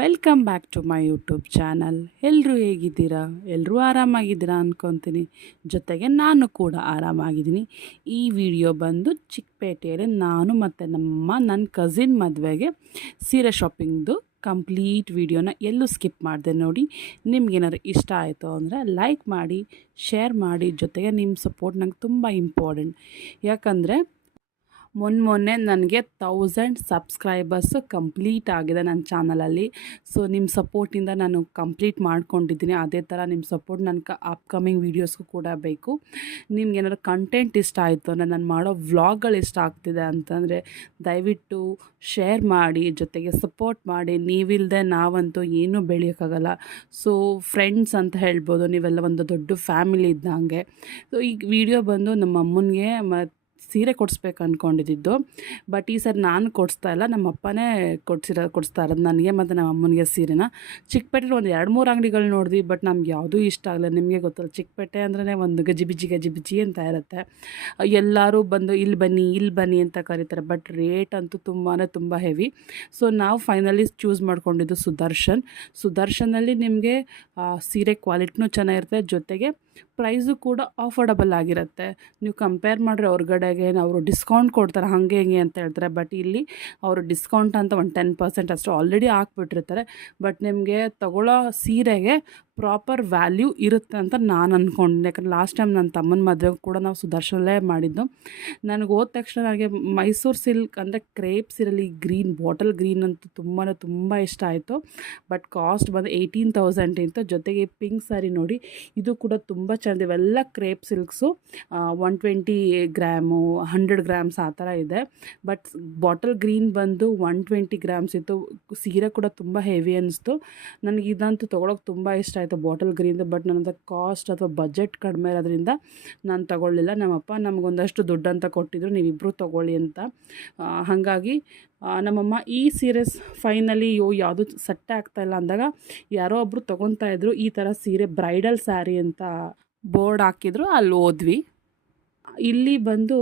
Welcome back to my YouTube channel. ಎಲ್ಲರೂ ಹೇಗಿದ್ದೀರಾ? ಎಲ್ಲರೂ ಆರಾಮಾಗಿದ್ದೀರಾ ಅಂದ್ಕೊತೀನಿ ಜೊತೆಗೆ ನಾನು ಕೂಡ ಆರಾಮಾಗಿದ್ದೀನಿ. ಈ ವಿಡಿಯೋ ಬಂದು ಚಿಕ್ಕಪೇಟೆಯಲ್ಲಿ ನಾನು ಮತ್ತು ನಮ್ಮ ನನ್ನ ಕಸಿನ್ ಮದುವೆಗೆ ಸೀರೆ ಶಾಪಿಂಗ್ದು ಕಂಪ್ಲೀಟ್ ವಿಡಿಯೋನ ಎಲ್ಲೂ ಸ್ಕಿಪ್ ಮಾಡಿದೆ ನೋಡಿ. ನಿಮ್ಗೇನಾದ್ರು ಇಷ್ಟ ಆಯಿತು ಅಂದರೆ ಲೈಕ್ ಮಾಡಿ ಶೇರ್ ಮಾಡಿ, ಜೊತೆಗೆ ನಿಮ್ಮ ಸಪೋರ್ಟ್ ನಂಗೆ ತುಂಬ ಇಂಪಾರ್ಟೆಂಟ್ ಯಾಕಂದರೆ ಮೊನ್ನೆ ಮೊನ್ನೆ ನನಗೆ ತೌಸಂಡ್ ಸಬ್ಸ್ಕ್ರೈಬರ್ಸು ಕಂಪ್ಲೀಟ್ ಆಗಿದೆ ನನ್ನ ಚಾನಲಲ್ಲಿ ಸೊ ನಿಮ್ಮ ಸಪೋರ್ಟಿಂದ ನಾನು ಕಂಪ್ಲೀಟ್ ಮಾಡ್ಕೊಂಡಿದ್ದೀನಿ. ಅದೇ ಥರ ನಿಮ್ಮ ಸಪೋರ್ಟ್ ನನಗೆ ಅಪ್ಕಮಿಂಗ್ ವೀಡಿಯೋಸ್ಗೂ ಕೂಡ ಬೇಕು. ನಿಮ್ಗೇನಾದ್ರು ಕಂಟೆಂಟ್ ಇಷ್ಟ ಆಯಿತು ಅಂದರೆ ನಾನು ಮಾಡೋ ವ್ಲಾಗ್ಗಳು ಇಷ್ಟ ಆಗ್ತಿದೆ ಅಂತಂದರೆ ದಯವಿಟ್ಟು ಶೇರ್ ಮಾಡಿ, ಜೊತೆಗೆ ಸಪೋರ್ಟ್ ಮಾಡಿ. ನೀವಿಲ್ಲದೆ ನಾವಂತೂ ಏನೂ ಬೆಳೆಯೋಕ್ಕಾಗಲ್ಲ. ಸೊ ಫ್ರೆಂಡ್ಸ್ ಅಂತ ಹೇಳ್ಬೋದು, ನೀವೆಲ್ಲ ಒಂದು ದೊಡ್ಡ ಫ್ಯಾಮಿಲಿ ಇದ್ದಂಗೆ. ಸೊ ಈ ವಿಡಿಯೋ ಬಂದು ನಮ್ಮ ಅಮ್ಮನಿಗೆ ಮತ್ತು ಸೀರೆ ಕೊಡಿಸ್ಬೇಕು ಅಂದ್ಕೊಂಡಿದ್ದು ಬಟ್ ಈ ಸರಿ ನಾನು ಕೊಡಿಸ್ತಾ ಇಲ್ಲ. ನಮ್ಮ ಅಪ್ಪನೇ ಕೊಡ್ಸಿರೋ, ಕೊಡಿಸ್ತಾ ಇರೋದು ನನಗೆ ಮತ್ತು ನಮ್ಮ ಅಮ್ಮನಿಗೆ ಸೀರೆನ. ಚಿಕ್ಕಪೇಟೆಲಿ ಒಂದು ಎರಡು ಮೂರು ಅಂಗಡಿಗಳು ನೋಡಿದ್ವಿ ಬಟ್ ನಮ್ಗೆ ಯಾವುದೂ ಇಷ್ಟ ಆಗಲ್ಲ ನಿಮಗೆ ಗೊತ್ತಲ್ಲ, ಚಿಕ್ಕಪೇಟೆ ಅಂದ್ರೆ ಒಂದು ಗಜಿಬಿಜಿ ಗಜಿಬಿಜಿ ಅಂತ ಇರುತ್ತೆ. ಎಲ್ಲರೂ ಬಂದು ಇಲ್ಲಿ ಬನ್ನಿ ಇಲ್ಲಿ ಬನ್ನಿ ಅಂತ ಕರೀತಾರೆ. ಬಟ್ ರೇಟ್ ಅಂತೂ ತುಂಬಾ ತುಂಬ ಹೆವಿ ಸೊ ನಾವು ಫೈನಲಿ ಚೂಸ್ ಮಾಡ್ಕೊಂಡಿದ್ದು ಸುದರ್ಶನ್. ಸುದರ್ಶನಲ್ಲಿ ನಿಮಗೆ ಸೀರೆ ಕ್ವಾಲಿಟಿನೂ ಚೆನ್ನಾಗಿರುತ್ತೆ. ಜೊತೆಗೆ ಪ್ರೈಸು ಕೂಡ ಅಫೋರ್ಡಬಲ್ ಆಗಿರುತ್ತೆ. ನೀವು ಕಂಪೇರ್ ಮಾಡಿದ್ರೆ ಹೊರ್ಗಡೆಗೆ ಅವರು ಡಿಸ್ಕೌಂಟ್ ಕೊಡ್ತಾರೆ, ಹಾಗೆ ಹಿಂಗೆ ಅಂತ ಹೇಳ್ತಾರೆ. ಬಟ್ ಇಲ್ಲಿ ಅವರು ಡಿಸ್ಕೌಂಟ್ ಅಂತ ಒಂದು ಟೆನ್ ಪರ್ಸೆಂಟ್ ಅಷ್ಟು ಆಲ್ರೆಡಿ ಹಾಕ್ಬಿಟ್ಟಿರ್ತಾರೆ. ಬಟ್ ನಿಮಗೆ ತಗೊಳ್ಳೋ ಸೀರೆಗೆ ಪ್ರಾಪರ್ ವ್ಯಾಲ್ಯೂ ಇರುತ್ತೆ ಅಂತ ನಾನು ಅಂದ್ಕೊಂಡೆ ಯಾಕಂದ್ರೆ ಲಾಸ್ಟ್ ಟೈಮ್ ನನ್ನ ತಮ್ಮನ ಮದುವೆ ಕೂಡ ನಾವು ಸುದರ್ಶನಲ್ಲೇ ಮಾಡಿದ್ದು. ನನಗೆ ಹೋದ ತಕ್ಷಣ ನನಗೆ ಮೈಸೂರು ಸಿಲ್ಕ್ ಅಂದರೆ ಕ್ರೇಪ್ ಇರಲಿ ಗ್ರೀನ್ ಬಾಟಲ್ ಗ್ರೀನ್ ಅಂತೂ ತುಂಬಾ ತುಂಬ ಇಷ್ಟ ಆಯಿತು. ಬಟ್ ಕಾಸ್ಟ್ ಬಂದು ಏಯ್ಟೀನ್ ತೌಸಂಡ್ ಅಂತ ಜೊತೆಗೆ ಪಿಂಕ್ ಸ್ಯಾರಿ ನೋಡಿ, ಇದು ಕೂಡ ತುಂಬ ಚೆಂದ ಇವೆಲ್ಲ crepe silks one twenty gram hundred grams ಆ ಥರ ಇದೆ. ಬಟ್ ಬಾಟಲ್ ಗ್ರೀನ್ ಬಂದು ಒನ್ ಟ್ವೆಂಟಿ ಗ್ರಾಮ್ಸ್ ಇತ್ತು. ಸೀರೆ ಕೂಡ ತುಂಬ ಹೆವಿ ಅನ್ನಿಸ್ತು ನನಗೆ ಇದಂತೂ ತೊಗೊಳಕ್ಕೆ ತುಂಬ ಇಷ್ಟ ಆಯಿತು. ಬಾಟಲ್ ಗ್ರೀನ್ದು, ಬಟ್ ನನ್ನದು ಕಾಸ್ಟ್ ಅಥವಾ ಬಜೆಟ್ ಕಡಿಮೆ ಇರೋದ್ರಿಂದ ನಾನು ತಗೊಳ್ಳಿಲ್ಲ. ನಮ್ಮಪ್ಪ ನಮಗೊಂದಷ್ಟು ದುಡ್ಡು ಅಂತ ಕೊಟ್ಟಿದ್ರು ನೀವಿಬ್ಬರು ತೊಗೊಳ್ಳಿ ಅಂತ. ಹಾಗಾಗಿ ನಮ್ಮಮ್ಮ ಈ ಸೀರೆಸ್ ಫೈನಲಿ ಯೋ ಯಾವುದು ಸೆಟ್ ಆಗ್ತಾಯಿಲ್ಲ ಅಂದಾಗ ಯಾರೋ ಒಬ್ಬರು ತೊಗೊತಾ ಇದ್ರು, ಈ ಥರ ಸೀರೆ ಬ್ರೈಡಲ್ ಸ್ಯಾರಿ ಅಂತ ಬೋರ್ಡ್ ಹಾಕಿದ್ರು, ಅಲ್ಲಿ ಹೋದ್ವಿ. ಇಲ್ಲಿ ಬಂದು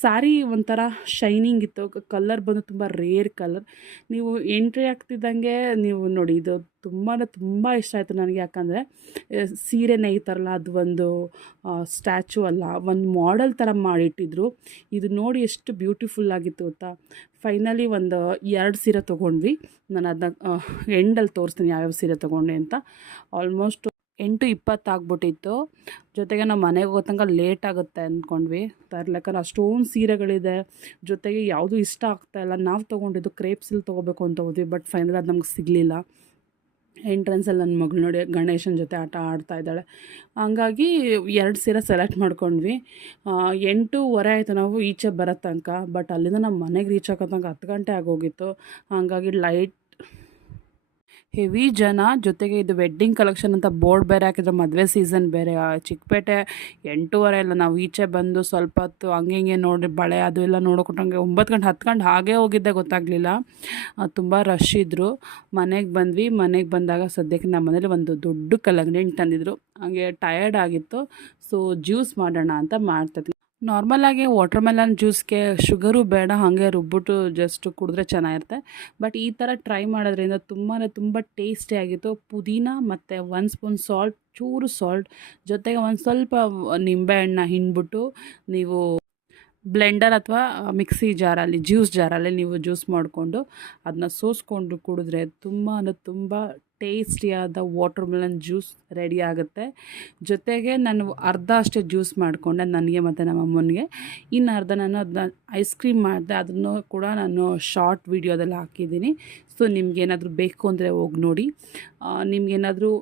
ಸ್ಯಾರಿ ಒಂಥರ ಶೈನಿಂಗ್ ಇತ್ತು. ಕಲರ್ ಬಂದು ತುಂಬ ರೇರ್ ಕಲರ್ ನೀವು ಎಂಟ್ರಿ ಆಗ್ತಿದ್ದಂಗೆ ನೀವು ನೋಡಿ, ಇದು ತುಂಬಾ ತುಂಬ ಇಷ್ಟ ಆಯಿತು ನನಗೆ. ಯಾಕಂದರೆ ಸೀರೆ ನೇಯ್ತಾರಲ್ಲ ಅದು ಒಂದು ಸ್ಟ್ಯಾಚು ಅಲ್ಲ. ಒಂದು ಮಾಡೆಲ್ ಥರ ಮಾಡಿಟ್ಟಿದ್ರು. ಇದು ನೋಡಿ ಎಷ್ಟು ಬ್ಯೂಟಿಫುಲ್ ಆಗಿತ್ತು ಗೊತ್ತಾ? ಫೈನಲಿ ಒಂದು ಎರಡು ಸೀರೆ ತೊಗೊಂಡ್ವಿ. ನಾನು ಅದನ್ನ ಎಂಡಲ್ಲಿ ತೋರಿಸ್ತೀನಿ ಯಾವ್ಯಾವ ಸೀರೆ ತೊಗೊಂಡೆ ಅಂತ. ಆಲ್ಮೋಸ್ಟ್ ಎಂಟು ಇಪ್ಪತ್ತು ಆಗ್ಬಿಟ್ಟಿತ್ತು. ಜೊತೆಗೆ ನಾವು ಮನೆಗೆ ಹೋಗೋ ತನಕ ಲೇಟ್ ಆಗುತ್ತೆ ಅಂದ್ಕೊಂಡ್ವಿ. ತರ್ಲಕ್ಕಂದ್ರೆ ಅಷ್ಟೊಂದು ಸೀರೆಗಳಿದೆ. ಜೊತೆಗೆ ಯಾವುದು ಇಷ್ಟ ಆಗ್ತಾಯಿಲ್ಲ ನಾವು ತೊಗೊಂಡಿದ್ದು ಕ್ರೇಪ್ಸಲ್ಲಿ ತೊಗೋಬೇಕು ಅಂತ ಹೋದ್ವಿ ಬಟ್ ಫೈನಲ್ ಅದು ನಮ್ಗೆ ಸಿಗಲಿಲ್ಲ. ಎಂಟ್ರೆನ್ಸಲ್ಲಿ ನನ್ನ ಮಗಳು ನೋಡಿ ಗಣೇಶನ ಜೊತೆ ಆಟ ಆಡ್ತಾ ಇದ್ದಾಳೆ. ಹಂಗಾಗಿ ಎರಡು ಸೀರೆ ಸೆಲೆಕ್ಟ್ ಮಾಡ್ಕೊಂಡ್ವಿ. ಎಂಟೂವರೆ ಆಯಿತು ನಾವು ಈಚೆ ಬರೋ ತನಕ ಬಟ್ ಅಲ್ಲಿಂದ ನಮ್ಮ ಮನೆಗೆ ರೀಚ್ ಆಗೋ ತನಕ ಹತ್ತು ಗಂಟೆ ಆಗೋಗಿತ್ತು. ಹಾಗಾಗಿ ಲೈಟ್ ಹೆವಿ ಜನ ಜೊತೆಗೆ ಇದು ವೆಡ್ಡಿಂಗ್ ಕಲೆಕ್ಷನ್ ಅಂತ ಬೋರ್ಡ್ ಬೇರೆ ಹಾಕಿದ್ರೆ ಮದುವೆ ಸೀಸನ್ ಬೇರೆ. ಚಿಕ್ಕಪೇಟೆ ಎಂಟೂವರೆ ಇಲ್ಲ ನಾವು ಈಚೆ ಬಂದು ಸ್ವಲ್ಪ ಹೊತ್ತು ಹಂಗೆ ಹಿಂಗೆ ನೋಡಿ ಬಳೆ ಅದು ಎಲ್ಲ ನೋಡ್ಕೊಟ್ಟಂಗೆ ಒಂಬತ್ತು ಗಂಟೆ, ಹತ್ತು ಗಂಟೆ ಹಾಗೇ ಹೋಗಿದ್ದೆ ಗೊತ್ತಾಗಲಿಲ್ಲ. ತುಂಬ ರಶ್ ಇದ್ದರು ಮನೆಗೆ ಬಂದ್ವಿ. ಮನೆಗೆ ಬಂದಾಗ ಸದ್ಯಕ್ಕೆ ನಮ್ಮ ಮನೇಲಿ ಒಂದು ದೊಡ್ಡ ಕಲ್ಲಂಗಡಿ ತಂದಿದ್ರು. ಹಾಗೆ ಟಯರ್ಡ್ ಆಗಿತ್ತು. ಸೊ ಜ್ಯೂಸ್ ಮಾಡೋಣ ಅಂತ ಮಾಡ್ತಾಯಿದ್ವಿ ನಾರ್ಮಲಾಗಿ ವಾಟರ್ ಮೆಲನ್ ಜ್ಯೂಸ್ಗೆ ಶುಗರು ಬೇಡ, ಹಾಗೆ ರುಬ್ಬಿಟ್ಟು ಜಸ್ಟ್ ಕುಡಿದ್ರೆ ಚೆನ್ನಾಗಿರುತ್ತೆ. ಬಟ್ ಈ ಥರ ಟ್ರೈ ಮಾಡೋದ್ರಿಂದ ತುಂಬಾ ತುಂಬ ಟೇಸ್ಟಿಯಾಗಿತ್ತು ಪುದೀನ ಮತ್ತು ಒನ್ ಸ್ಪೂನ್ ಸಾಲ್ಟ್ ಚೂರು ಸಾಲ್ಟ್ ಜೊತೆಗೆ ಒಂದು ಸ್ವಲ್ಪ ನಿಂಬೆಹಣ್ಣ ಹಿಂಡ್ಬಿಟ್ಟು ನೀವು ಬ್ಲೆಂಡರ್ ಅಥವಾ ಮಿಕ್ಸಿ ಜಾರಲ್ಲಿ ಜ್ಯೂಸ್ ಜಾರಲ್ಲಿ ನೀವು ಜ್ಯೂಸ್ ಮಾಡಿಕೊಂಡು ಅದನ್ನ ಸೋಸ್ಕೊಂಡು ಕುಡಿದ್ರೆ ತುಂಬ ಅಂದರೆ ತುಂಬ ಟೇಸ್ಟಿಯಾದ ವಾಟರ್ ಮೆಲನ್ ಜ್ಯೂಸ್ ರೆಡಿ ಆಗುತ್ತೆ. ಜೊತೆಗೆ ನಾನು ಅರ್ಧ ಅಷ್ಟೇ ಜ್ಯೂಸ್ ಮಾಡಿಕೊಂಡೆ ನನಗೆ ಮತ್ತು ನಮ್ಮ ಅಮ್ಮನಿಗೆ. ಇನ್ನು ಅರ್ಧ ನಾನು ಅದನ್ನ ಐಸ್ ಕ್ರೀಮ್ ಮಾಡಿದೆ, ಅದನ್ನು ಕೂಡ ನಾನು ಶಾರ್ಟ್ ವೀಡಿಯೋದಲ್ಲಿ ಹಾಕಿದ್ದೀನಿ. ಸೊ ನಿಮ್ಗೇನಾದರೂ ಬೇಕು ಅಂದರೆ ಹೋಗಿ ನೋಡಿ. ನಿಮಗೇನಾದರೂ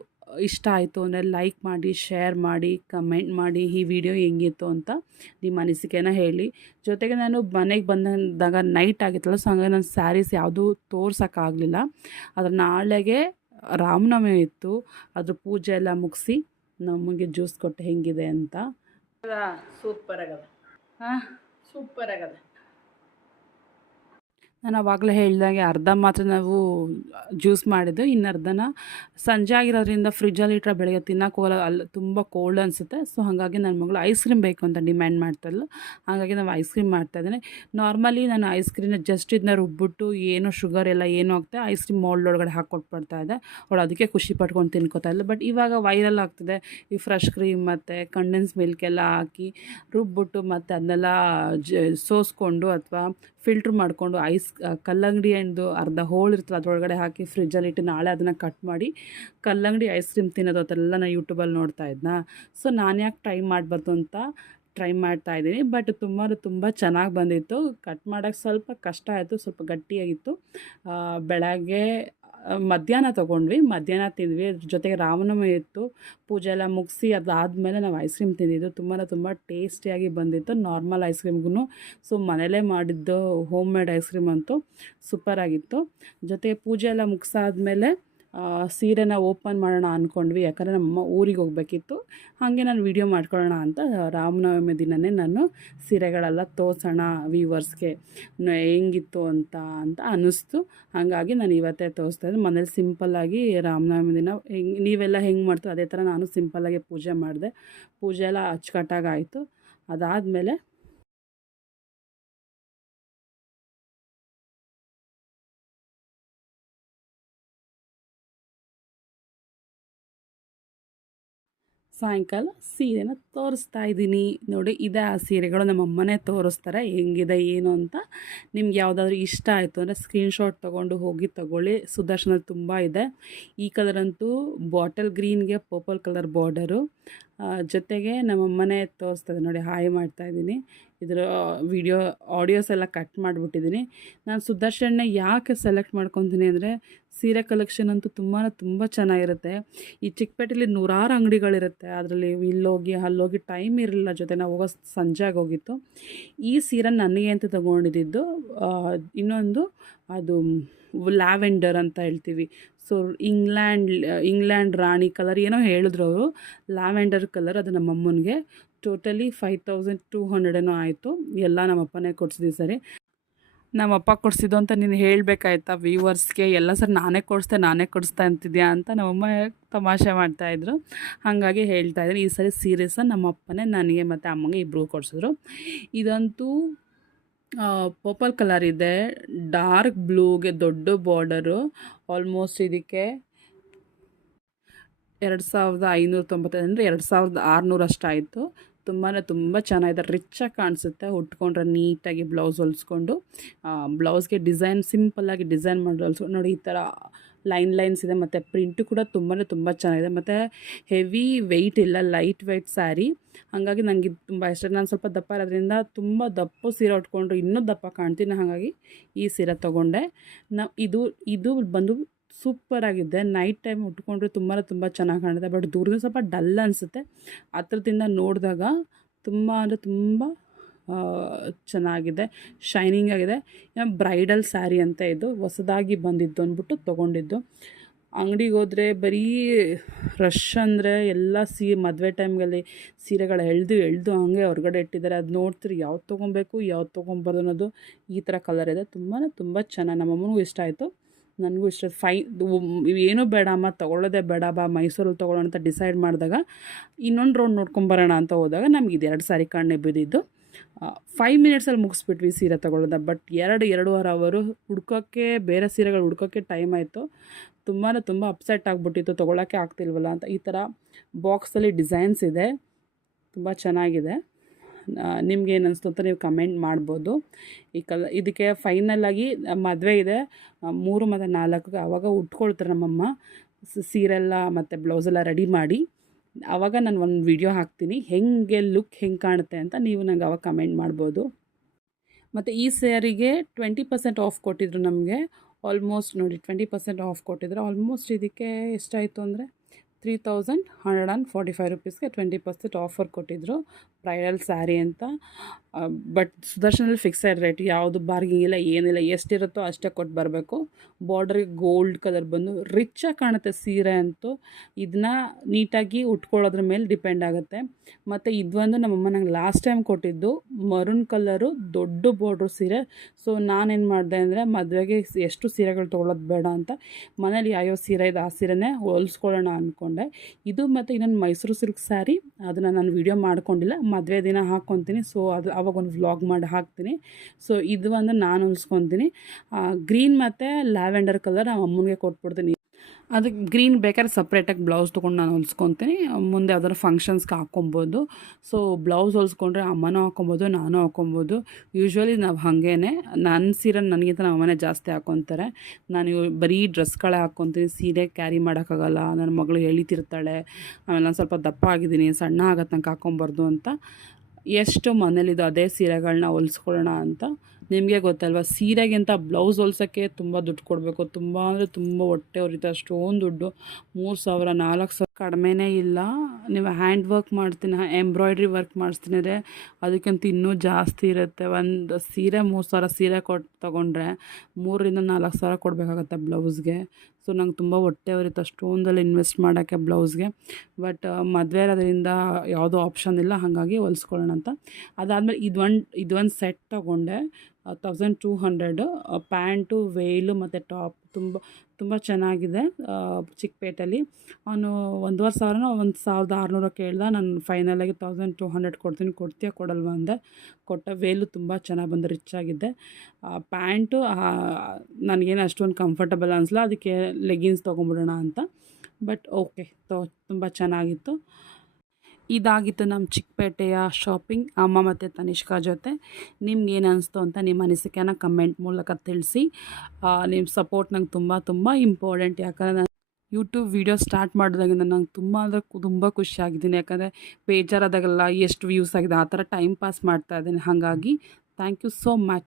ಇಷ್ಟ ಆಯಿತು ಅಂದರೆ ಲೈಕ್ ಮಾಡಿ, ಶೇರ್ ಮಾಡಿ, ಕಮೆಂಟ್ ಮಾಡಿ, ಈ ವಿಡಿಯೋ ಹೆಂಗಿತ್ತು ಅಂತ ನಿಮ್ಮ ಅನಿಸಿಕೆನ ಹೇಳಿ. ಜೊತೆಗೆ ನಾನು ಮನೆಗೆ ಬಂದಾಗ ನೈಟ್ ಆಗಿತ್ತಲ್ಲ, ಸೊ ಹಂಗಾಗಿ ನನ್ನ ಸ್ಯಾರೀಸ್ ಯಾವುದೂ ತೋರ್ಸೋಕ್ಕಾಗಲಿಲ್ಲ. ಅದರ ನಾಳೆಗೆ ರಾಮನವಮಿ ಇತ್ತು. ಅದ್ರ ಪೂಜೆ ಎಲ್ಲ ಮುಗಿಸಿ ನಮಗೆ ಜ್ಯೂಸ್ ಕೊಟ್ಟು ಹೆಂಗಿದೆ ಅಂತ. ಸೂಪರ್ ಆಗದ ಹಾಂ. ಸೂಪರ್ ಆಗದ ನಾನು ಆವಾಗಲೇ ಹೇಳಿದಾಗೆ ಅರ್ಧ ಮಾತ್ರ ನಾವು ಜ್ಯೂಸ್ ಮಾಡಿದ್ದು ಇನ್ನು ಅರ್ಧನ ಸಂಜೆ ಆಗಿರೋದ್ರಿಂದ ಫ್ರಿಜ್ಜಲ್ಲಿ ಇಟ್ಟರೆ ಬೆಳಗ್ಗೆ ತಿನ್ನೋಕೆ ಹೋಗಲ್ಲ, ಅಲ್ಲಿ ತುಂಬ ಕೋಲ್ಡ್ ಅನಿಸುತ್ತೆ. ಸೊ ಹಾಗಾಗಿ ನನ್ನ ಮಗಳು ಐಸ್ ಕ್ರೀಮ್ ಬೇಕು ಅಂತ ಡಿಮ್ಯಾಂಡ್ ಮಾಡ್ತಾಯಿದ್ಲು ಹಾಗಾಗಿ ನಾವು ಐಸ್ ಕ್ರೀಮ್ ಮಾಡ್ತಾಯಿದ್ದೀನಿ ನಾರ್ಮಲಿ ನಾನು ಐಸ್ ಕ್ರೀಮ್ನ ಜಸ್ಟ್ ಇದನ್ನ ರುಬ್ಬಿಟ್ಟು ಏನು ಶುಗರ್ ಎಲ್ಲ ಏನು ಆಗ್ತದೆ ಐಸ್ ಕ್ರೀಮ್ ಮೋಲ್ಡ್ ಒಳಗಡೆ ಹಾಕ್ಕೊಟ್ಬಿಡ್ತಾ ಇದೆ ಅವಳು ಅದಕ್ಕೆ ಖುಷಿ ಪಟ್ಕೊಂಡು ತಿನ್ಕೋತಾ ಇಲ್ಲ ಬಟ್ ಇವಾಗ ವೈರಲ್ ಆಗ್ತಿದೆ. ಈ ಫ್ರೆಶ್ ಕ್ರೀಮ್ ಮತ್ತು ಕಂಡೆನ್ಸ್ ಮಿಲ್ಕ್ ಎಲ್ಲ ಹಾಕಿ ರುಬ್ಬಿಟ್ಟು ಮತ್ತು ಅದನ್ನೆಲ್ಲ ಜ, ಸೋಸ್ಕೊಂಡು ಅಥವಾ ಫಿಲ್ಟ್ರ್ ಮಾಡಿಕೊಂಡು ಐಸ್ ಕಲ್ಲಂಗಡಿ ಹಣ್ಣು ಅರ್ಧ ಹೋಳು ಇರ್ತದೆ, ಅದರೊಳಗಡೆ ಹಾಕಿ ಫ್ರಿಜ್ಜಲ್ಲಿ ಇಟ್ಟು ನಾಳೆ ಅದನ್ನು ಕಟ್ ಮಾಡಿ ಕಲ್ಲಂಗಡಿ ಐಸ್ ಕ್ರೀಮ್ ತಿನ್ನೋದು ಅದೆಲ್ಲ ನಾನು ಯೂಟ್ಯೂಬಲ್ಲಿ ನೋಡ್ತಾ ಇದ್ನಾ. ಸೊ ನಾನು ಯಾಕೆ ಟ್ರೈ ಮಾಡಬಾರ್ದು ಅಂತ ಟ್ರೈ ಮಾಡ್ತಾ ಇದ್ದೀನಿ. ಬಟ್ ತುಂಬ ತುಂಬ ಚೆನ್ನಾಗಿ ಬಂದಿತ್ತು. ಕಟ್ ಮಾಡೋಕ್ಕೆ ಸ್ವಲ್ಪ ಕಷ್ಟ ಆಯಿತು, ಸ್ವಲ್ಪ ಗಟ್ಟಿಯಾಗಿತ್ತು. ಬೆಳಗ್ಗೆ ಮಧ್ಯಾಹ್ನ ತೊಗೊಂಡ್ವಿ. ಮಧ್ಯಾಹ್ನ ತಿಂದ್ವಿ. ಜೊತೆಗೆ ರಾಮನವಮಿ ಇತ್ತು. ಪೂಜೆ ಎಲ್ಲ ಮುಗಿಸಿ ಅದಾದಮೇಲೆ ನಾವು ಐಸ್ ಕ್ರೀಮ್ ತಿಂದಿದ್ದು. ತುಂಬಾ ತುಂಬ ಟೇಸ್ಟಿಯಾಗಿ ಬಂದಿತ್ತು. ನಾರ್ಮಲ್ ಐಸ್ ಕ್ರೀಮ್ಗೂ ಸೊ ಮನೇಲೇ ಮಾಡಿದ್ದು ಹೋಮ್ ಮೇಡ್ ಐಸ್ ಕ್ರೀಮ್ ಅಂತೂ ಸೂಪರಾಗಿತ್ತು ಜೊತೆಗೆ ಪೂಜೆ ಎಲ್ಲ ಮುಗಿಸಾದ್ಮೇಲೆ ಸೀರೆನ ಓಪನ್ ಮಾಡೋಣ ಅಂದ್ಕೊಂಡ್ವಿ ಯಾಕಂದರೆ ನಮ್ಮಮ್ಮ ಊರಿಗೆ ಹೋಗಬೇಕಿತ್ತು. ಹಾಗೆ ನಾನು ವೀಡಿಯೋ ಮಾಡ್ಕೊಳ್ಳೋಣ ಅಂತ ರಾಮನವಮಿ ದಿನವೇ ನಾನು ಸೀರೆಗಳೆಲ್ಲ ತೋರಿಸೋಣ ವ್ಯೂವರ್ಸ್ಗೆ ಹೆಂಗಿತ್ತು ಅಂತ ಅಂತ ಅನ್ನಿಸ್ತು. ಹಾಗಾಗಿ ನಾನು ಇವತ್ತೇ ತೋರಿಸ್ತಾ ಇದ್ದೆ. ಮನೇಲಿ ಸಿಂಪಲ್ಲಾಗಿ ರಾಮನವಮಿ ದಿನ ಹೆಂಗೆ, ನೀವೆಲ್ಲ ಹೆಂಗೆ ಮಾಡ್ತೀರೋ ಅದೇ ಥರ ನಾನು ಸಿಂಪಲ್ಲಾಗಿ ಪೂಜೆ ಮಾಡಿದೆ. ಪೂಜೆ ಎಲ್ಲ ಅಚ್ಚುಕಟ್ಟಾಗಿ ಆಯಿತು. ಅದಾದಮೇಲೆ ಸಾಯಂಕಾಲ ಸೀರೆನ ತೋರಿಸ್ತಾ ಇದ್ದೀನಿ. ನೋಡಿ, ಇದೆ ಆ ಸೀರೆಗಳು ನಮ್ಮ ಅಮ್ಮನೇ ತೋರಿಸ್ತಾರೆ. ಹೆಂಗಿದೆ, ಏನು ಅಂತ ನಿಮ್ಗೆ ಯಾವುದಾದ್ರೂ ಇಷ್ಟ ಆಯಿತು ಅಂದರೆ ಸ್ಕ್ರೀನ್ಶಾಟ್ ತೊಗೊಂಡು ಹೋಗಿ ತಗೊಳ್ಳಿ. ಸುದರ್ಶನಲ್ಲಿ ತುಂಬ ಇದೆ. ಈ ಕಲರ್ ಅಂತೂ ಬಾಟಲ್ ಗ್ರೀನ್ಗೆ ಪರ್ಪಲ್ ಕಲರ್ ಬಾರ್ಡರು ಜೊತೆಗೆ ನಮ್ಮಮ್ಮನೇ ತೋರಿಸ್ತದೆ ನೋಡಿ, ಹಾಯ್ ಮಾಡ್ತಾ ಇದ್ದೀನಿ. ಇದರ ವಿಡಿಯೋ ಆಡಿಯೋಸ್ ಎಲ್ಲ ಕಟ್ ಮಾಡಿಬಿಟ್ಟಿದ್ದೀನಿ ನಾನು ಸುದರ್ಶನ್ನ ಯಾಕೆ ಸೆಲೆಕ್ಟ್ ಮಾಡ್ಕೊತೀನಿ ಅಂದರೆ, ಸೀರೆ ಕಲೆಕ್ಷನ್ ಅಂತೂ ತುಂಬಾ ತುಂಬ ಚೆನ್ನಾಗಿರುತ್ತೆ. ಈ ಚಿಕ್ಕಪೇಟೆಯಲ್ಲಿ ನೂರಾರು ಅಂಗಡಿಗಳಿರುತ್ತೆ. ಅದರಲ್ಲಿ ಇಲ್ಲೋಗಿ, ಅಲ್ಲೋಗಿ ಟೈಮ್ ಇರಲಿಲ್ಲ ಜೊತೆ ನಾವು ಹೋಗೋ ಸಂಜೆ ಆಗೋಗಿತ್ತು. ಈ ಸೀರೆ ನನಗೆ ಅಂತ ತೊಗೊಂಡಿದ್ದು ಇನ್ನೊಂದು ಅದು ಲ್ಯಾವೆಂಡರ್ ಅಂತ ಹೇಳ್ತೀವಿ. ಸೊ ಇಂಗ್ಲ್ಯಾಂಡ್ ಇಂಗ್ಲ್ಯಾಂಡ್ ರಾಣಿ ಕಲರ್ ಏನೋ ಹೇಳಿದ್ರು ಅವರು. ಲ್ಯಾವೆಂಡರ್ ಕಲರ್ ಅದು ನಮ್ಮ ಅಮ್ಮನಿಗೆ ಟೋಟಲಿ ಫೈವ್ ತೌಸಂಡ್ ಟೂ ಹಂಡ್ರೆಡೇನೋ ಆಯಿತು. ಎಲ್ಲ ನಮ್ಮ ಅಪ್ಪನೇ ಕೊಡ್ಸಿದ್ವಿ ಸರಿ. ನಮ್ಮಪ್ಪ ಕೊಡಿಸಿದ್ದು ಅಂತ ನೀನು ಹೇಳಬೇಕಾಯ್ತಾ ವ್ಯೂವರ್ಸ್ಗೆ? ಎಲ್ಲ ಸರ್, ನಾನೇ ಕೊಡಿಸ್ದೆ, ನಾನೇ ಕೊಡಿಸ್ತಾ ಅಂತಿದ್ಯಾ ಅಂತ ನಮ್ಮಮ್ಮ ತಮಾಷೆ ಮಾಡ್ತಾಯಿದ್ರು ಹಾಗಾಗಿ ಹೇಳ್ತಾ ಇದ್ದಾರೆ ಈ ಸರಿ ಸೀರಿಯಸ್ಸ ನಮ್ಮ ಅಪ್ಪನೇ ನನಗೆ ಮತ್ತು ಅಮ್ಮಂಗೆ ಇಬ್ಬರು ಕೊಡಿಸಿದ್ರು. ಇದಂತೂ ಪರ್ಪಲ್ ಕಲರ್ ಇದೆ. ಡಾರ್ಕ್ ಬ್ಲೂಗೆ ದೊಡ್ಡ ಬಾರ್ಡರು ಆಲ್ಮೋಸ್ಟ್ ಇದಕ್ಕೆ ಎರಡು ಸಾವಿರದ ಐನೂರ ತೊಂಬತ್ತೈದು ಅಂದರೆ ಎರಡು ಸಾವಿರದ ಆರುನೂರು ಅಷ್ಟಾಯಿತು ತುಂಬಾ ತುಂಬ ಚೆನ್ನಾಗಿದೆ. ರಿಚ್ಚಾಗಿ ಕಾಣಿಸುತ್ತೆ. ಉಟ್ಕೊಂಡ್ರೆ ನೀಟಾಗಿ ಬ್ಲೌಸ್ ಹೊಲಿಸ್ಕೊಂಡು ಬ್ಲೌಸ್ಗೆ ಡಿಸೈನ್ ಸಿಂಪಲ್ಲಾಗಿ ಡಿಸೈನ್ ಮಾಡಿ ಹೊಲ್ಸ್ಕೊಂಡು ನೋಡಿ ಈ ಥರ ಲೈನ್ ಲೈನ್ಸ್ ಇದೆ, ಮತ್ತು ಪ್ರಿಂಟು ಕೂಡ ತುಂಬಾ ತುಂಬ ಚೆನ್ನಾಗಿದೆ. ಮತ್ತು ಹೆವಿ ವೆಯ್ಟ್ ಇಲ್ಲ ಲೈಟ್ ವೆಯ್ಟ್ ಸ್ಯಾರಿ ಹಾಗಾಗಿ ನನಗೆ ತುಂಬ ಇಷ್ಟ. ನಾನು ಸ್ವಲ್ಪ ದಪ್ಪ ಇರೋದ್ರಿಂದ ತುಂಬ ದಪ್ಪ ಸೀರೆ ಉಟ್ಕೊಂಡ್ರೆ ಇನ್ನೂ ದಪ್ಪ ಕಾಣ್ತೀನಿ ಹಾಗಾಗಿ ಈ ಸೀರೆ ತೊಗೊಂಡೆ. ನಾವು ಇದು ಇದು ಬಂದು ಸೂಪರಾಗಿದೆ ನೈಟ್ ಟೈಮ್ ಉಟ್ಕೊಂಡ್ರೆ ತುಂಬಾ ತುಂಬ ಚೆನ್ನಾಗಿ ಕಾಣುತ್ತೆ. ಬಟ್ ದೂರದ ಸ್ವಲ್ಪ ಡಲ್ ಅನಿಸುತ್ತೆ. ಹತ್ರದಿಂದ ನೋಡಿದಾಗ ತುಂಬ ಅಂದರೆ ತುಂಬ ಚೆನ್ನಾಗಿದೆ. ಶೈನಿಂಗ್ ಆಗಿದೆ. ಬ್ರೈಡಲ್ ಸ್ಯಾರಿ ಅಂತ ಇದು. ಹೊಸದಾಗಿ ಬಂದಿದ್ದು ಅಂದ್ಬಿಟ್ಟು ತೊಗೊಂಡಿದ್ದು. ಅಂಗಡಿಗೆ ಹೋದರೆ ಬರೀ ರಶ್ ಅಂದರೆ ಎಲ್ಲ ಸೀ, ಮದುವೆ ಟೈಮ್ಗಲ್ಲಿ ಸೀರೆಗಳು ಎಳ್ದು ಎಳ್ದು ಹಂಗೆ ಹೊರಗಡೆ ಇಟ್ಟಿದ್ದಾರೆ. ಅದು ನೋಡ್ತೀರಿ ಯಾವ್ದು ತೊಗೊಬೇಕು, ಯಾವ್ದು ತೊಗೊಬಾರ್ದು ಅನ್ನೋದು ಈ ಥರ ಕಲರ್ ಇದೆ. ತುಂಬಾ ತುಂಬ ಚೆನ್ನಾಗಿ ನಮ್ಮಮ್ಮನಿಗೂ ಇಷ್ಟ ಆಯಿತು. ನನಗೂ ಇಷ್ಟ. ಫೈ ಏನೂ ಬೇಡ ಅಮ್ಮ, ತೊಗೊಳ್ಳೋದೇ ಬೇಡ ಬಾ, ಮೈಸೂರಲ್ಲಿ ತೊಗೊಳ್ಳೋಣ ಅಂತ ಡಿಸೈಡ್ ಮಾಡಿದಾಗ ಇನ್ನೊಂದು ರೌಂಡ್ ನೋಡ್ಕೊಂಬರೋಣ ಅಂತ ಹೋದಾಗ ನಮ್ಗೆ ಇದು ಎರಡು ಸಾರಿ ಕಣ್ಣೆ ಬಿದ್ದಿದ್ದು. ಫೈವ್ ಮಿನಿಟ್ಸಲ್ಲಿ ಮುಗಿಸ್ಬಿಟ್ವಿ ಸೀರೆ ತೊಗೊಳ್ಳೋದ ಬಟ್ ಎರಡು, ಎರಡೂವರೆ ಅವರು ಹುಡ್ಕೋಕ್ಕೆ ಬೇರೆ ಸೀರೆಗಳು ಹುಡ್ಕೋಕ್ಕೆ ಟೈಮ್ ಆಯಿತು. ತುಂಬಾ ತುಂಬ ಅಪ್ಸೆಟ್ ಆಗಿಬಿಟ್ಟಿತ್ತು ತೊಗೊಳಕ್ಕೆ ಆಗ್ತಿಲ್ವಲ್ಲ ಅಂತ. ಈ ಥರ ಬಾಕ್ಸಲ್ಲಿ ಡಿಸೈನ್ಸ್ ಇದೆ. ತುಂಬ ಚೆನ್ನಾಗಿದೆ. ನಿಮ್ಗೆ ಏನು ಅನಿಸ್ತು ಅಂತ ನೀವು ಕಮೆಂಟ್ ಮಾಡ್ಬೋದು. ಈ ಕಲ, ಇದಕ್ಕೆ ಫೈನಲಾಗಿ ಮದುವೆ ಇದೆ. ಮೂರು ಮತ್ತು ನಾಲ್ಕು ಆವಾಗ ಉಟ್ಕೊಳ್ತಾರೆ ನಮ್ಮಮ್ಮ. ಸೀರೆಲ್ಲ ಮತ್ತು ಬ್ಲೌಸೆಲ್ಲ ರೆಡಿ ಮಾಡಿ. ಆವಾಗ ನಾನು ಒಂದು ವಿಡಿಯೋ ಹಾಕ್ತೀನಿ. ಹೆಂಗೆ ಲುಕ್ ಹೆಂಗೆ ಕಾಣುತ್ತೆ ಅಂತ ನೀವು ನಂಗೆ ಅವಾಗ ಕಮೆಂಟ್ ಮಾಡ್ಬೋದು. ಮತ್ತು ಈ ಸ್ಯಾರಿಗೆ ಟ್ವೆಂಟಿ ಪರ್ಸೆಂಟ್ ಆಫ್ ಕೊಟ್ಟಿದ್ರು ನಮಗೆ. ಆಲ್ಮೋಸ್ಟ್ ನೋಡಿ ಟ್ವೆಂಟಿ ಪರ್ಸೆಂಟ್ ಆಫ್ ಕೊಟ್ಟಿದ್ರು. ಆಲ್ಮೋಸ್ಟ್ ಇದಕ್ಕೆ ಎಷ್ಟಾಯಿತು ಅಂದರೆ three thousand hundred and forty five ರುಪೀಸ್ಗೆ twenty percent offer ಕೊಟ್ಟಿದ್ದರು ಬ್ರೈಡಲ್ ಸ್ಯಾರಿ ಅಂತ. ಬಟ್ ಸುದರ್ಶನಲ್ಲಿ ಫಿಕ್ಸೆಡ್ ರೇಟ್ ಯಾವುದು ಬಾರ್ಗಿಂಗ್ ಇಲ್ಲ, ಏನಿಲ್ಲ, ಎಷ್ಟಿರುತ್ತೋ ಅಷ್ಟೇ ಕೊಟ್ಟು ಬರಬೇಕು. ಬಾರ್ಡ್ರಿಗೆ ಗೋಲ್ಡ್ ಕಲರ್ ಬಂದು ರಿಚ್ಚಾಗಿ ಕಾಣುತ್ತೆ ಸೀರೆ ಅಂತೂ. ಇದನ್ನ ನೀಟಾಗಿ ಉಟ್ಕೊಳ್ಳೋದ್ರ ಮೇಲೆ ಡಿಪೆಂಡ್ ಆಗುತ್ತೆ. ಮತ್ತು ಇದೊಂದು ನಮ್ಮಮ್ಮ ನಂಗೆ ಲಾಸ್ಟ್ ಟೈಮ್ ಕೊಟ್ಟಿದ್ದು ಮರೂನ್ ಕಲರು ದೊಡ್ಡ ಬಾರ್ಡ್ರು ಸೀರೆ. ಸೊ ನಾನೇನು ಮಾಡಿದೆ ಅಂದರೆ ಮದುವೆಗೆ ಎಷ್ಟು ಸೀರೆಗಳು ತೊಗೊಳೋದು ಬೇಡ ಅಂತ ಮನೇಲಿ ಯಾವ್ಯಾವ ಸೀರೆ ಇದೆ ಆ ಸೀರೆನೇ ಹೊಲ್ಸ್ಕೊಳ್ಳೋಣ ಅಂದ್ಕೊಂಡೆ ಇದು ಮತ್ತು ಇನ್ನೊಂದು ಮೈಸೂರು ಸಿಲ್ಕ್ ಸ್ಯಾರಿ. ಅದನ್ನು ನಾನು ವೀಡಿಯೋ ಮಾಡ್ಕೊಂಡಿಲ್ಲ. ಮದುವೆ ದಿನ ಹಾಕ್ಕೊತೀನಿ ಸೊ ಅದು ಅವಾಗ ಒಂದು ವ್ಲಾಗ್ ಮಾಡಿ ಹಾಕ್ತೀನಿ. ಸೊ ಇದು ಒಂದು ನಾನು ಹೊಲ್ಸ್ಕೊತೀನಿ ಗ್ರೀನ್ ಮತ್ತು ಲ್ಯಾವೆಂಡರ್ ಕಲರ್ ನಮ್ಮ ಅಮ್ಮನಿಗೆ ಕೊಟ್ಬಿಡ್ತೀನಿ. ಅದಕ್ಕೆ ಗ್ರೀನ್ ಬೇಕಾದ್ರೆ ಸಪ್ರೇಟಾಗಿ ಬ್ಲೌಸ್ ತೊಗೊಂಡು ನಾನು ಹೊಲ್ಸ್ಕೊತೀನಿ. ಮುಂದೆ ಯಾವ್ದಾದ್ರು ಫಂಕ್ಷನ್ಸ್ಗೆ ಹಾಕ್ಕೊಬೋದು. ಸೊ ಬ್ಲೌಸ್ ಹೊಲ್ಸ್ಕೊಂಡ್ರೆ ಅಮ್ಮನೂ ಹಾಕ್ಕೊಬೋದು, ನಾನು ಹಾಕ್ಕೊಬೋದು. ಯೂಶ್ವಲಿ ನಾವು ಹಾಗೇ ನನ್ನ ಸೀರೆ ನನಗಿಂತ ನಮ್ಮ ಅಮ್ಮನೇ ಜಾಸ್ತಿ ಹಾಕ್ಕೊತಾರೆ ನಾನು ಬರೀ ಡ್ರೆಸ್ಗಳೇ ಹಾಕ್ಕೊತೀನಿ. ಸೀರೆ ಕ್ಯಾರಿ ಮಾಡೋಕ್ಕಾಗಲ್ಲ. ನನ್ನ ಮಗಳು ಎಳಿತಿರ್ತಾಳೆ. ಆಮೇಲೆ ನಾನು ಸ್ವಲ್ಪ ದಪ್ಪ ಆಗಿದ್ದೀನಿ, ಸಣ್ಣ ಆಗತ್ತೆ ನಂಗೆ ಹಾಕ್ಕೊಂಬಾರ್ದು ಅಂತ. ಎಷ್ಟು ಮನೇಲಿದ್ದು ಅದೇ ಸೀರೆಗಳನ್ನ ಹೊಲ್ಸ್ಕೊಳ್ಳೋಣ ಅಂತ ನಿಮಗೆ ಗೊತ್ತಲ್ವ? ಸೀರೆಗಿಂತ ಬ್ಲೌಸ್ ಹೊಲ್ಸೋಕ್ಕೆ ತುಂಬ ದುಡ್ಡು ಕೊಡಬೇಕು. ತುಂಬ ಅಂದರೆ ತುಂಬ ಹೊಟ್ಟೆ ಹೊರಿತ ಅಷ್ಟೊಂದು ದುಡ್ಡು. ಮೂರು ಸಾವಿರ, ನಾಲ್ಕು ಸಾವಿರ ಕಡಿಮೆನೇ ಇಲ್ಲ. ನೀವು ಹ್ಯಾಂಡ್ ವರ್ಕ್ ಮಾಡ್ತೀನಿ ಎಂಬ್ರಾಯ್ಡ್ರಿ ವರ್ಕ್ ಮಾಡಿಸ್ತೀನಿ ಅಂದರೆ ಅದಕ್ಕಿಂತ ಇನ್ನೂ ಜಾಸ್ತಿ ಇರುತ್ತೆ. ಒಂದು ಸೀರೆ ಮೂರು ಸಾವಿರ ಸೀರೆ ಕೊಟ್ಟು ತೊಗೊಂಡ್ರೆ ಮೂರರಿಂದ ನಾಲ್ಕು ಸಾವಿರ ಕೊಡಬೇಕಾಗತ್ತೆ ಬ್ಲೌಸ್ಗೆ. ಸೊ ನಂಗೆ ತುಂಬ ಹೊಟ್ಟೆ ಉರಿತು ಅಷ್ಟೊಂದಲ್ಲಿ ಇನ್ವೆಸ್ಟ್ ಮಾಡೋಕ್ಕೆ ಬ್ಲೌಸ್ಗೆ. ಬಟ್ ಮದುವೆ ಇರೋದ್ರಿಂದ ಯಾವುದೋ ಆಪ್ಷನ್ ಇಲ್ಲ. ಹಾಗಾಗಿ ಹೊಲ್ಸ್ಕೊಳ್ಳೋಣ ಅಂತ ಅದಾದಮೇಲೆ ಇದೊಂದು ಇದೊಂದು ಸೆಟ್ ತೊಗೊಂಡೆ. Thousand two hundred pant, Velu ಮತ್ತು ಟಾಪ್ ತುಂಬ ತುಂಬ ಚೆನ್ನಾಗಿದೆ ಚಿಕ್ಕಪೇಟೆಯಲ್ಲಿ ಅವನು ಒಂದುವರೆ ಸಾವಿರನ, ಒಂದು ಸಾವಿರದ ಆರುನೂರ ಕೇಳ್ದ, ನಾನು ಫೈನಲಾಗಿ ತೌಸಂಡ್ ಟೂ ಹಂಡ್ರೆಡ್ ಕೊಡ್ತೀನಿ, ಕೊಡ್ತೀಯ, ಕೊಡಲ್ವಾ? ಅಂದೆ. ಕೊಟ್ಟ ವೇಲು ತುಂಬ ಚೆನ್ನಾಗಿ ಬಂದು ರಿಚ್ ಆಗಿದ್ದೆ ಪ್ಯಾಂಟು ನನಗೇನು ಅಷ್ಟೊಂದು ಕಂಫರ್ಟಬಲ್ ಅನಿಸ್ಲ, ಅದಕ್ಕೆ ಲೆಗಿನ್ಸ್ ತೊಗೊಂಬಿಡೋಣ ಅಂತ. ಬಟ್ ಓಕೆ ತೊ, ತುಂಬ ಚೆನ್ನಾಗಿತ್ತು. ಇದಾಗಿತ್ತು ನಮ್ಮ ಚಿಕ್ಕಪೇಟೆಯ ಶಾಪಿಂಗ್ ಅಮ್ಮ ಮತ್ತು ತನಿಷ್ಕಾ ಜೊತೆ. ನಿಮ್ಗೆ ಏನು ಅನಿಸ್ತು ಅಂತ ನಿಮ್ಮ ಅನಿಸಿಕೆನ ಕಮೆಂಟ್ ಮೂಲಕ ತಿಳಿಸಿ. ನಿಮ್ಮ ಸಪೋರ್ಟ್ ನಂಗೆ ತುಂಬ ತುಂಬ ಇಂಪಾರ್ಟೆಂಟ್ ಯಾಕಂದರೆ ನಾನು ಯೂಟ್ಯೂಬ್ ವೀಡಿಯೋ ಸ್ಟಾರ್ಟ್ ಮಾಡಿದಾಗಿಂದ ನಂಗೆ ತುಂಬ ಅಂದರೆ ತುಂಬ ಖುಷಿಯಾಗಿದ್ದೀನಿ ಯಾಕಂದರೆ ಬೇಜಾರಾದಾಗೆಲ್ಲ ಎಷ್ಟು ವ್ಯೂಸ್ ಆಗಿದೆ ಆ ಥರ ಟೈಮ್ ಪಾಸ್ ಮಾಡ್ತಾ ಇದ್ದೀನಿ. ಹಾಗಾಗಿ ಥ್ಯಾಂಕ್ ಯು ಸೋ ಮಚ್